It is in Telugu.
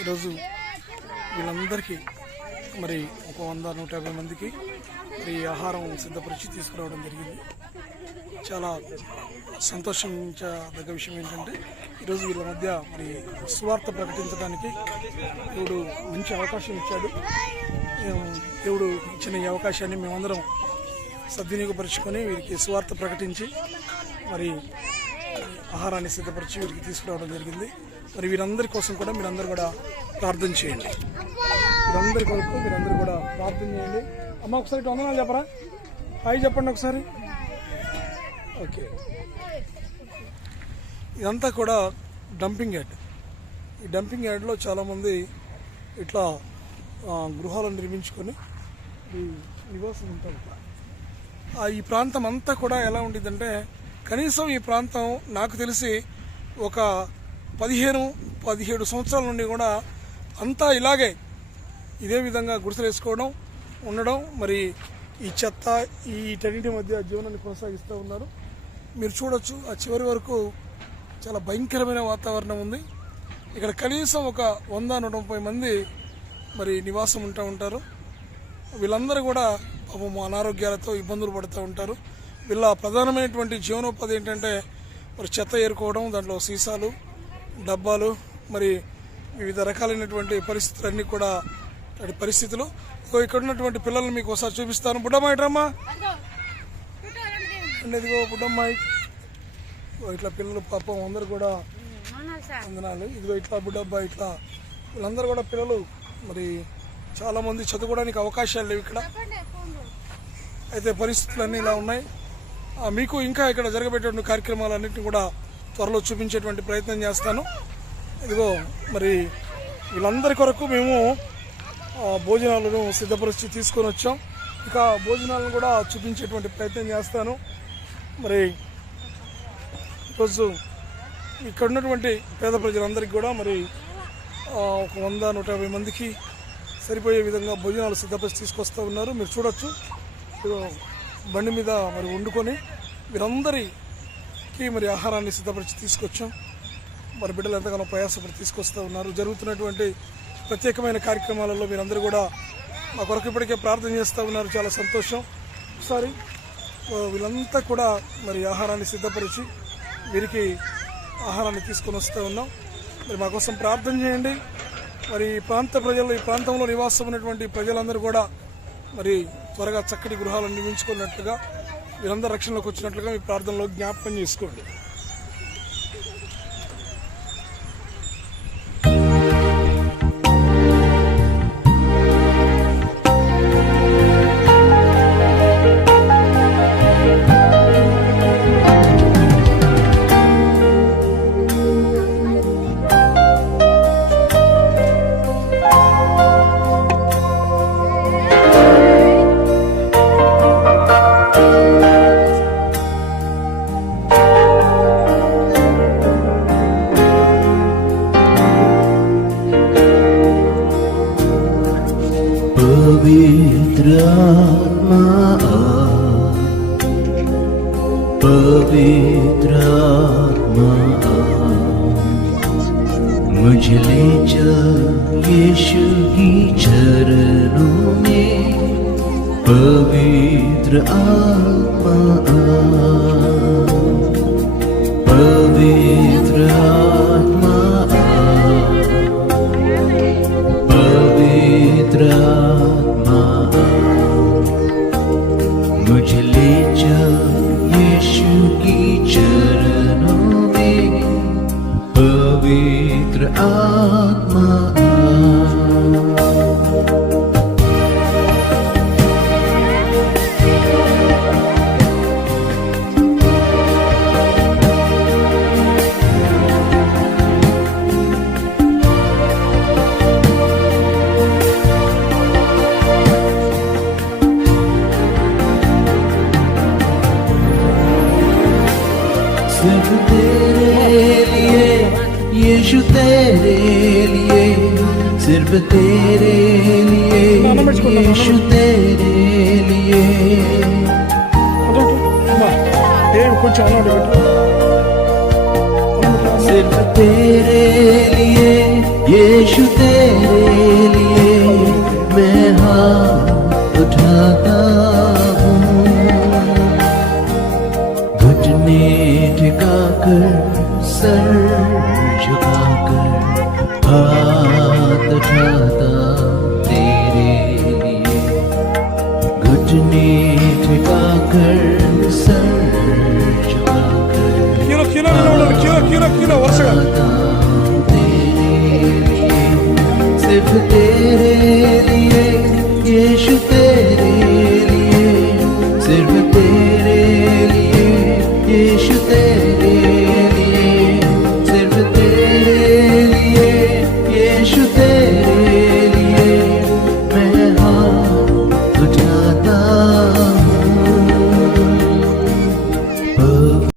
ఈరోజు వీళ్ళందరికీ మరి ఒక వంద నూట యాభై మందికి మరి ఈ ఆహారం సిద్ధపరిచి తీసుకురావడం జరిగింది. చాలా సంతోషించదగ్గ విషయం ఏంటంటే ఈరోజు వీళ్ళ మధ్య మరి స్వార్థ ప్రకటించడానికి దేవుడు మంచి అవకాశం ఇచ్చాడు. దేవుడు ఇచ్చిన ఈ అవకాశాన్ని మేమందరం సద్వినియోగపరుచుకొని వీరికి స్వార్థ ప్రకటించి మరి ఆహారాన్ని సిద్ధపరిచి వీరికి తీసుకురావడం జరిగింది. మరి వీరందరి కోసం కూడా మీరందరూ కూడా ప్రార్థన చేయండి. వీరందరి కొరకు మీరందరూ కూడా ప్రార్థన చేయండి. అమ్మ ఒకసారి వందనాలు చెప్పరా? హాయ్ చెప్పండి ఒకసారి. ఓకే. ఇదంతా కూడా డంపింగ్ యార్డ్. ఈ డంపింగ్ యార్డ్లో చాలామంది ఇట్లా గృహాలను నిర్మించుకొని నివాసం ఉంటారు ఈ ప్రాంతం అంతా కూడా ఎలా ఉండిద్దంటే కనీసం ఈ ప్రాంతం నాకు తెలిసి ఒక పదిహేను పదిహేడు సంవత్సరాల నుండి కూడా అంతా ఇలాగే ఇదే విధంగా గుడిసెలేసుకోవడం ఉండడం మరి ఈ చెత్త ఈ వీటన్నిటి మధ్య జీవనాన్ని కొనసాగిస్తూ ఉన్నారు. మీరు చూడొచ్చు ఆ చివరి వరకు చాలా భయంకరమైన వాతావరణం ఉంది. ఇక్కడ కనీసం ఒక వంద నూట ముప్పై మంది మరి నివాసం ఉంటూ ఉంటారు. వీళ్ళందరూ కూడా పాపం అనారోగ్యాలతో ఇబ్బందులు పడుతూ ఉంటారు. వీళ్ళ ప్రధానమైనటువంటి జీవనోపాధి ఏంటంటే మరి చెత్త ఏరుకోవడం దాంట్లో సీసాలు డబ్బాలు మరి వివిధ రకాలైనటువంటి పరిస్థితులన్నీ కూడా అటు పరిస్థితులు. ఇక్కడ ఉన్నటువంటి పిల్లల్ని మీకు ఒకసారి చూపిస్తాను. బుడ్డమ్మాయి డ్రమ్మా అండ్ ఇదిగో బుడ్డమ్మాయి. ఇదిగో ఇట్లా పిల్లలు పాపం అందరు కూడా వందనాలు. ఇదిగో ఇట్లా బుడ్డబ్బా ఇట్లా వీళ్ళందరూ కూడా పిల్లలు. మరి చాలా మంది చదువుకోవడానికి అవకాశాలు లేవు ఇక్కడ. అయితే పరిస్థితులన్నీ ఇలా ఉన్నాయి. మీకు ఇంకా ఇక్కడ జరగబెట్టేటువంటి కార్యక్రమాలన్నింటినీ కూడా త్వరలో చూపించేటువంటి ప్రయత్నం చేస్తాను. ఇదిగో మరి వీళ్ళందరి కొరకు మేము భోజనాలను సిద్ధపరిచి తీసుకొని వచ్చాం. ఇక భోజనాలను కూడా చూపించేటువంటి ప్రయత్నం చేస్తాను. మరి ఈరోజు ఇక్కడ ఉన్నటువంటి పేద ప్రజలందరికీ కూడా మరి ఒక వంద నూట యాభై మందికి సరిపోయే విధంగా భోజనాలు సిద్ధపరిచి తీసుకొస్తూ ఉన్నారు. మీరు చూడొచ్చు. బండి మీద మరి వండుకొని కి మరి ఆహారాన్ని సిద్ధపరిచి తీసుకొచ్చాం. మరి బిడ్డలు ఎంతగానో ప్రయాసపడి తీసుకొస్తూ ఉన్నారు. జరుగుతున్నటువంటి ప్రత్యేకమైన కార్యక్రమాలలో మీరందరూ కూడా మా కొరకు ఇప్పటికే ప్రార్థన చేస్తూ ఉన్నారు. చాలా సంతోషం. ఒకసారి వీళ్ళంతా కూడా మరి ఆహారాన్ని సిద్ధపరిచి వీరికి ఆహారాన్ని తీసుకొని వస్తూ ఉన్నాం. మరి మా కోసం ప్రార్థన చేయండి. మరి ఈ ప్రాంత ప్రజలు ఈ ప్రాంతంలో నివాసం ఉన్నటువంటి ప్రజలందరూ కూడా మరి త్వరగా చక్కటి గృహాలను నిర్మించుకున్నట్లుగా వీరందరూ రక్షణలోకి వచ్చినట్లుగా మీ ప్రార్థనలో జ్ఞాపకం చేసుకోండి. पवित्रात्मा पवित्रात्मा मुझले च की चरणों में पवित्र आत्मा जग तेरे लिए यीशु तेरे लिए सिर्फ तेरे लिए यीशु तेरे लिए सिर्फ तेरे लिए यीशु तेरे कर सर झुकाकर हाथ उठाता तेरे लिए घुटने ठिकाकर सर झुकाकर क्यों क्यों ना क्यों क्यों क्यों वर्ष तेरे लिए सिर्फ तेरे